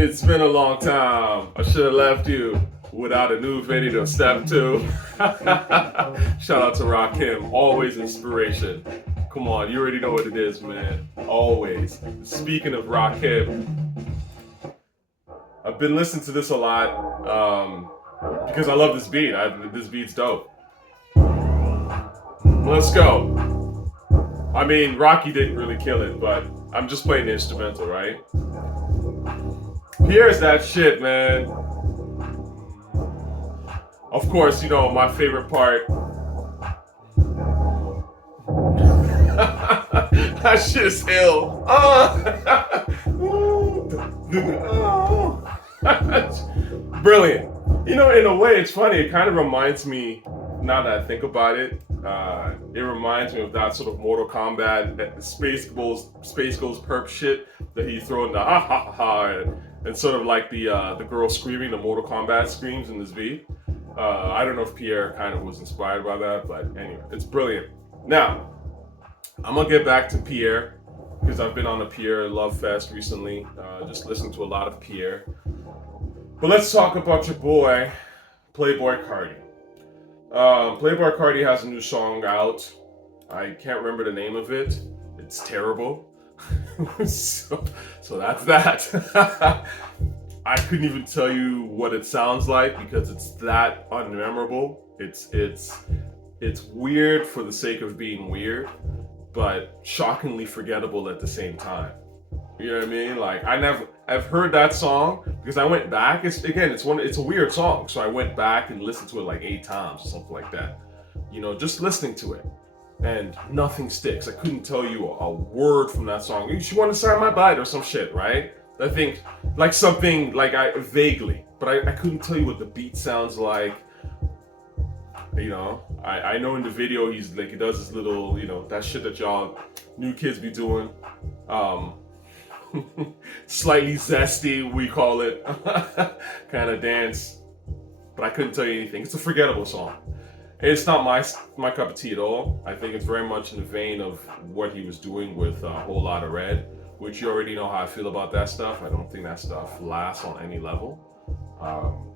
It's been a long time. I should have left you without a new video to step to. Shout out to Rakim, always inspiration. Come on, you already know what it is, man. Always. Speaking of Rakim, I've been listening to this a lot because I love this beat. This beat's dope. Let's go. I mean, Rocky didn't really kill it, but I'm just playing the instrumental, right? Pierre's that shit, man. Of course, you know, my favorite part. That shit is ill. Brilliant. You know, in a way, it's funny. It kind of reminds me, now that I think about it, it reminds me of that sort of Mortal Kombat Space Goes perp shit that he throw in the ha ha ha ha, and sort of like the girl screaming, the Mortal Kombat screams in this beat. I don't know if Pierre kind of was inspired by that, but anyway, it's brilliant. Now, I'm gonna get back to Pierre because I've been on a Pierre love fest recently, just listening to a lot of Pierre. But let's talk about your boy, Playboi Carti. Playboi Carti has a new song out. I can't remember the name of it. It's terrible. so that's that. I couldn't even tell you what it sounds like because it's that unmemorable. It's weird for the sake of being weird, but shockingly forgettable at the same time. You know what I mean? Like I've heard that song because I went back. It's a weird song, so I went back and listened to it like 8 times or something like that. You know, just listening to it, and nothing sticks. I couldn't tell you a word from that song. You should want to sign my bite or some shit, right? I think like something like I vaguely, but I couldn't tell you what the beat sounds like. You know, I know in the video he does this little, you know, that shit that y'all new kids be doing. Slightly zesty, we call it, kind of dance. But I couldn't tell you anything. It's a forgettable song. It's not my cup of tea at all. I think it's very much in the vein of what he was doing with a Whole Lotta Red, which you already know how I feel about that stuff. I don't think that stuff lasts on any level.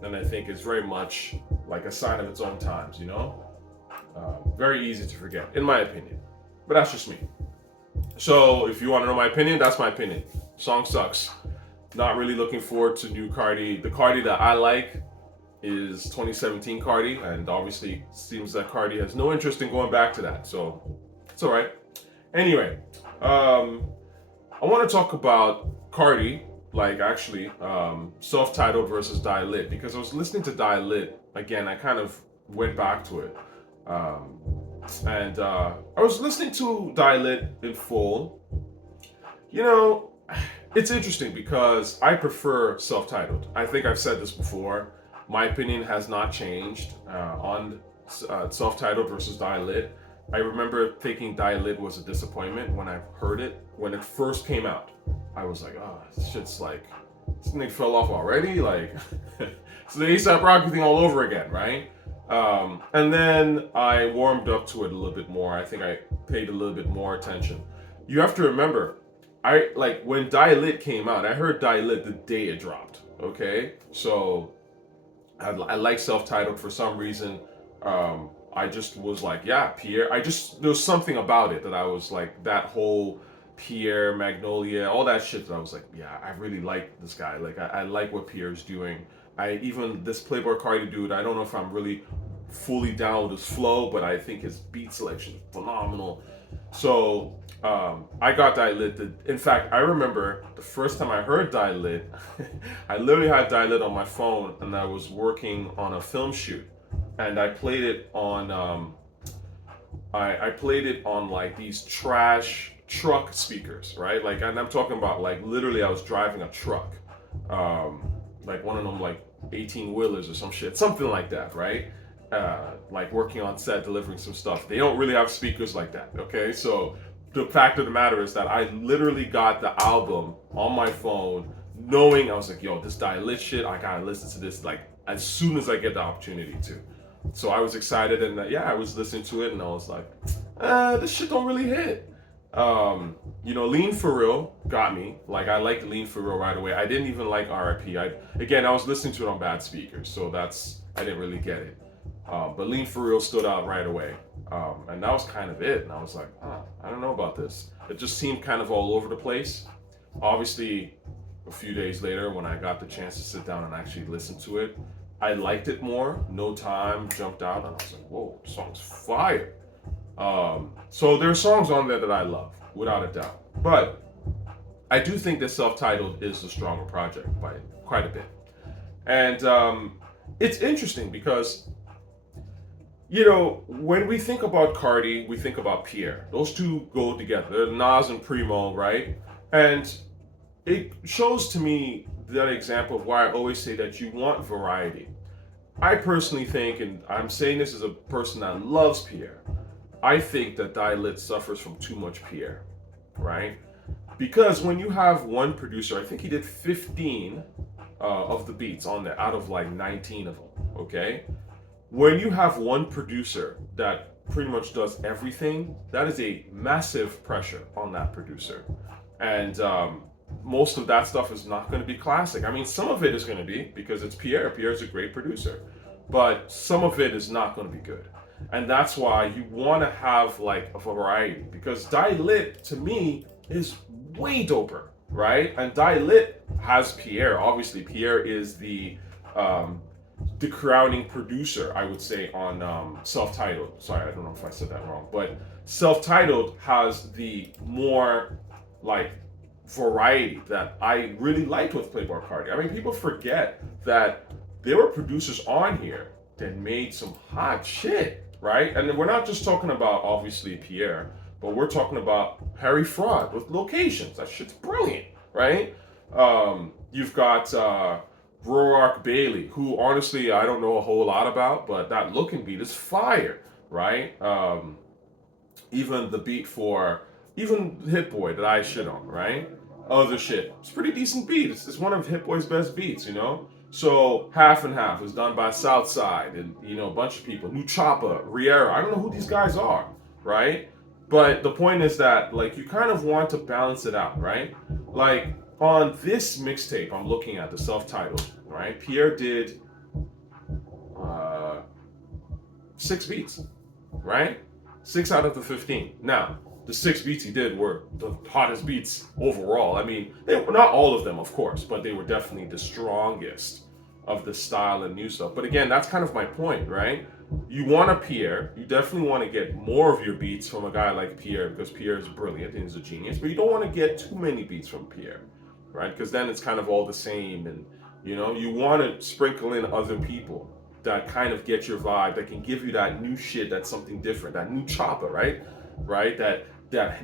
And I think it's very much like a sign of its own times, you know? Very easy to forget, in my opinion. But that's just me. So if you want to know my opinion, that's my opinion. Song sucks. Not really looking forward to new Carti. The Carti that I like is 2017 Carti, and obviously seems that Carti has no interest in going back to that. So it's all right. Anyway, I want to talk about Carti, like actually self-titled versus Die Lit, because I was listening to Die Lit again. I kind of went back to it. And I was listening to Die Lit in full. You know, it's interesting because I prefer self-titled. I think I've said this before. My opinion has not changed on self-titled versus Die Lit. I remember thinking Die Lit was a disappointment when I heard it. When it first came out, I was like, oh, this shit's like, this thing fell off already? Like, it's the A$AP Rocky thing all over again, right? And then I warmed up to it a little bit more. I think I paid a little bit more attention. You have to remember, when Die Lit came out, I heard Die Lit the day it dropped. Okay, so I like self-titled for some reason. I just was like, yeah, Pierre. There was something about it that I was like, that whole Pierre, Magnolia, all that shit that I was like, yeah, I really like this guy. Like, I like what Pierre's doing. Even this Playboi Carti dude, I don't know if I'm really fully down with his flow, but I think his beat selection is phenomenal. So I got Die Lit. In fact, I remember the first time I heard Die Lit, I literally had Die Lit on my phone, and I was working on a film shoot, and I played it on I played it on like these trash truck speakers, right? Like, and I'm talking about like literally I was driving a truck. Like one of them like 18 wheelers or some shit, something like that, right? Like working on set, delivering some stuff. They don't really have speakers like that, okay? So the fact of the matter is that I literally got the album on my phone, knowing I was like, yo, this Die Lit shit, I gotta listen to this like as soon as I get the opportunity to. So I was excited, and I was listening to it, and I was like, this shit don't really hit. Lean for Real got me. Like I liked Lean for Real right away. I didn't even like RIP. I was listening to it on bad speakers, so I didn't really get it. But Lean for Real stood out right away. And that was kind of it. And I was like, I don't know about this. It just seemed kind of all over the place. Obviously, a few days later, when I got the chance to sit down and actually listen to it, I liked it more. No Time jumped out, and I was like, whoa, the song's fire. So there are songs on there that I love, without a doubt. But I do think that Self-Titled is the stronger project by quite a bit. And it's interesting because, when we think about Carti, we think about Pierre. Those two go together. They're Nas and Primo, right? And it shows to me that example of why I always say that you want variety. I personally think, and I'm saying this as a person that loves Pierre, I think that Die Lit suffers from too much Pierre, right? Because when you have one producer, I think he did 15 of the beats on there out of like 19 of them, okay? When you have one producer that pretty much does everything, that is a massive pressure on that producer. And most of that stuff is not going to be classic. I mean, some of it is going to be because it's Pierre. Pierre's a great producer. But some of it is not going to be good. And that's why you want to have like a variety. Because Die Lit, to me, is way doper, right? And Die Lit has Pierre. Obviously, Pierre is the crowning producer, I would say, on Self-Titled. Sorry, I don't know if I said that wrong. But Self-Titled has the more like variety that I really liked with Playboi Carti. I mean, people forget that there were producers on here that made some hot shit, right? And we're not just talking about, obviously, Pierre, but we're talking about Harry Fraud with Locations. That shit's brilliant, right? You've got Roark Bailey, who honestly I don't know a whole lot about, but that looking beat is fire, right? Even the beat for Hit Boy that I shit on, right? Other shit. It's a pretty decent beat. It's one of Hit Boy's best beats, So Half and Half is done by Southside and a bunch of people. New Choppa, Riera. I don't know who these guys are, right? But the point is that like you kind of want to balance it out, right? Like on this mixtape, I'm looking at the Self-Titled, right? Pierre did 6 beats, right? 6 out of the 15. Now, the 6 beats he did were the hottest beats overall. I mean, they were not all of them, of course, but they were definitely the strongest of the style and new stuff. But again, that's kind of my point, right? You want a Pierre. You definitely want to get more of your beats from a guy like Pierre because Pierre is brilliant and he's a genius. But you don't want to get too many beats from Pierre, right? Because then it's kind of all the same. And, you want to sprinkle in other people that kind of get your vibe, that can give you that new shit, that's something different, that new chopper, right? Right? That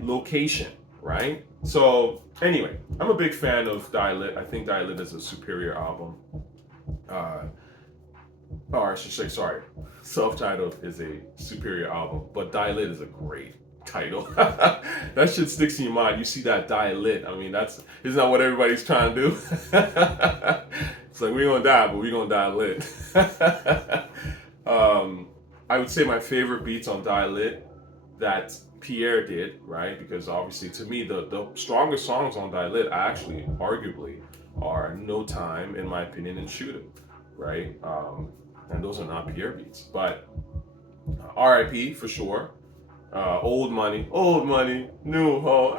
location, right? So anyway, I'm a big fan of Die Lit. I think Die Lit is a superior album. I should say, sorry, Self-Titled is a superior album, but Die Lit is a great title. That shit sticks in your mind. You see that Die Lit. I mean, isn't that what everybody's trying to do? It's like, we're gonna die, but we're gonna die lit. I would say my favorite beats on Die Lit that Pierre did, right? Because obviously, to me, the strongest songs on Die Lit actually, arguably, are No Time, in my opinion, and Shoot 'Em, right? And those are not Pierre beats. But RIP, for sure. Old Money, New Ho.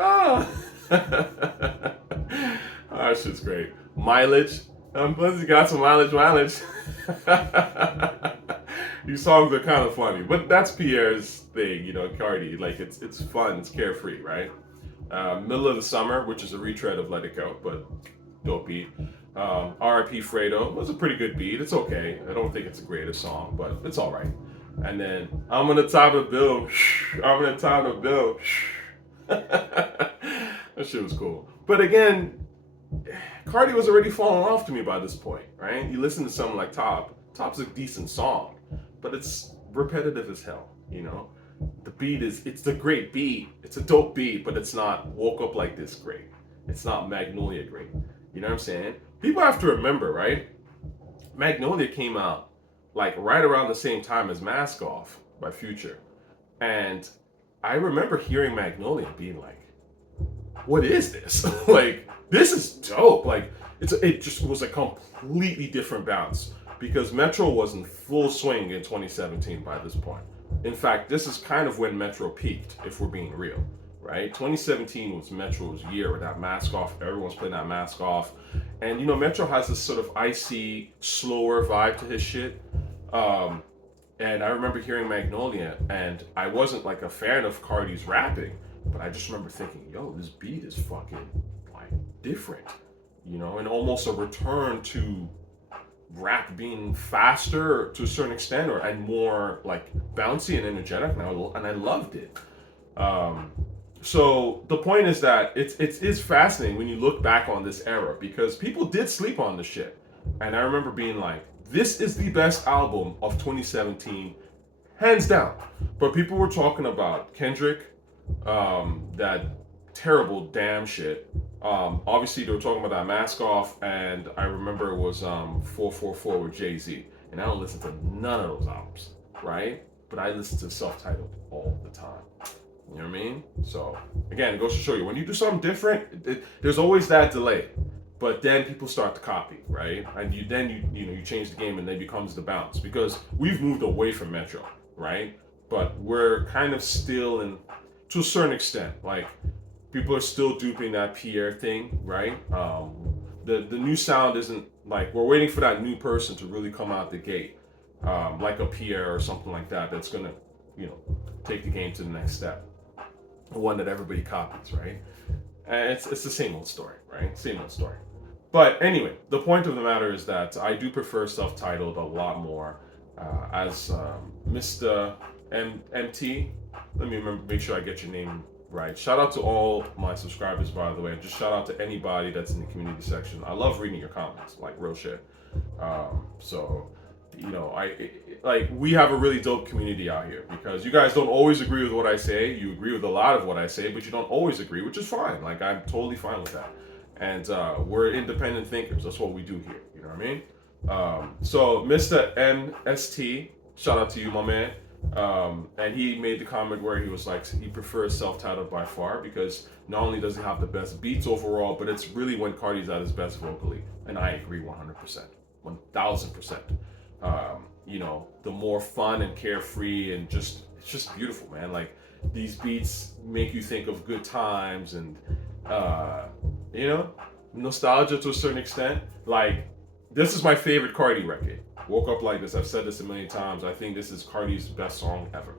That shit's great. Mileage. Plus, you got some mileage. These songs are kind of funny, but that's Pierre's thing, Carti. Like it's fun, it's carefree, right? Middle of the Summer, which is a retread of Let It Go, but dope beat. R.I.P. Fredo was a pretty good beat. It's okay. I don't think it's the greatest song, but it's all right. And then I'm gonna top the bill. That shit was cool. But again, Carti was already falling off to me by this point, right? You listen to something like Top. Top's a decent song, but it's repetitive as hell, The beat it's a great beat. It's a dope beat, but it's not Woke Up Like This great. It's not Magnolia great. You know what I'm saying? People have to remember, right? Magnolia came out like right around the same time as Mask Off by Future. And I remember hearing Magnolia being like, what is this? Like, this is dope. Like, it just was a completely different bounce because Metro was in full swing in 2017 by this point. In fact, this is kind of when Metro peaked, if we're being real, right? 2017 was Metro's year with that mask off. Everyone's playing that mask off. And, Metro has this sort of icy, slower vibe to his shit. And I remember hearing Magnolia, and I wasn't like a fan of Carti's rapping, but I just remember thinking, yo, this beat is fucking like different, and almost a return to rap being faster to a certain extent, and more like bouncy and energetic, and I loved it. So the point is that it's fascinating when you look back on this era because people did sleep on the shit, and I remember being like, this is the best album of 2017, hands down. But people were talking about Kendrick, that terrible damn shit. Obviously, they were talking about that Mask Off, and I remember it was 444 with Jay-Z. And I don't listen to none of those albums, right? But I listen to self-titled all the time. You know what I mean? So, again, it goes to show you, when you do something different, there's always that delay. But then people start to copy, right? And you change the game, and then becomes the bounce because we've moved away from Metro, right? But we're kind of still in, to a certain extent, like people are still duping that Pierre thing, right? The new sound isn't like, we're waiting for that new person to really come out the gate, like a Pierre or something like that. That's gonna, take the game to the next step. One that everybody copies, right? And it's the same old story, right? Same old story. But anyway, the point of the matter is that I do prefer self-titled a lot more. As Mr. MT, let me make sure I get your name right. Shout out to all my subscribers, by the way. Just shout out to anybody that's in the community section. I love reading your comments, like real shit. So, we have a really dope community out here because you guys don't always agree with what I say. You agree with a lot of what I say, but you don't always agree, which is fine. Like, I'm totally fine with that. And we're independent thinkers. That's what we do here. You know what I mean? So Mr. MST, shout out to you, my man. And he made the comment where he was like, he prefers self-titled by far because not only does he have the best beats overall, but it's really when Carti's at his best vocally. And I agree 100%, 1000%. The more fun and carefree and it's just beautiful, man. Like, these beats make you think of good times and, nostalgia to a certain extent. Like, this is my favorite Carti record. Woke Up Like This. I've said this a million times. I think this is Carti's best song ever.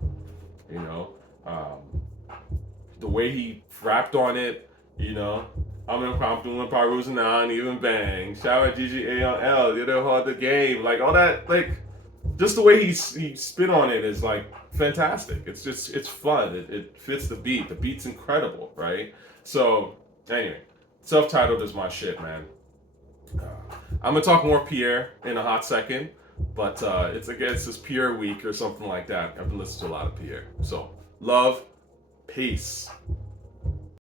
The way he rapped on it, I'm doing Pyrus and I even bang. Shout out GGAL, you know, hard the game. Like, all that, like, just the way he spit on it is like fantastic. It's fun. It fits the beat. The beat's incredible, right? So, anyway, self-titled is my shit, man. I'm gonna talk more Pierre in a hot second, but it's this Pierre week or something like that. I've been listening to a lot of Pierre. So, love, peace.